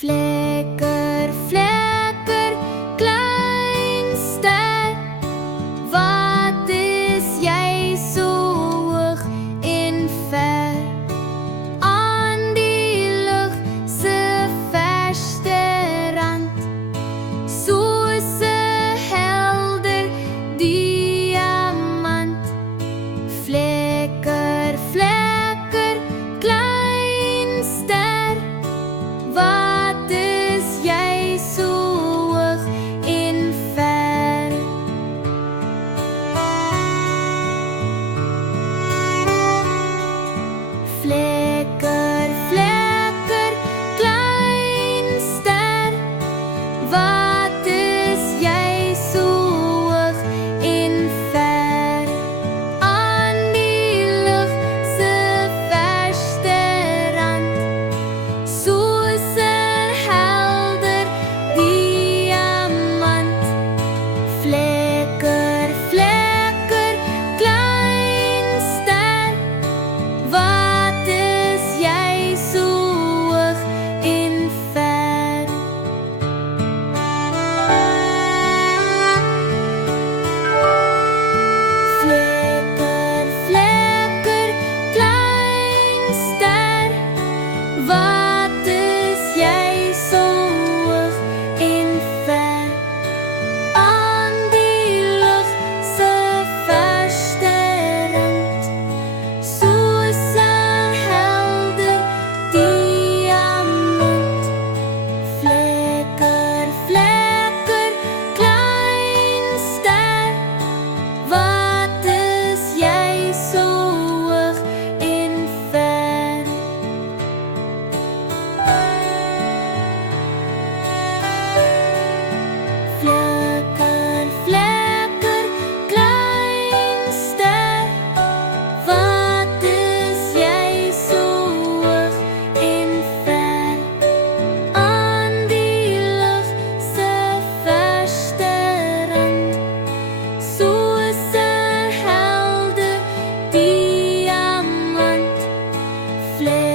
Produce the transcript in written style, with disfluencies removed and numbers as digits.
Flikker, flikker, klein ster, wat is jy so hoog en ver? Aan die lug se verste rand, soos 'n helder diamant. Flikker, flikker, klein ster, wat is jy so hoog en ver? Flikker, flikker, klein ster, wat is jy so hoog en ver? Aan die lug se verste rand, soos 'n helder diamant. Flikker, flikker, klein ster, wat is jy so hoog en ver? Flikker, flikker, klein ster, wat is jy so hoog en ver? Aan die lug se verste rand, soos 'n helder diamant. Flikker, flikker, klein ster, wat is jy so hoog en ver? Flikker, flikker, klein ster, wat is jy so hoog en ver? Aan die lug se verste rand, soos 'n helder diamant. Flikker,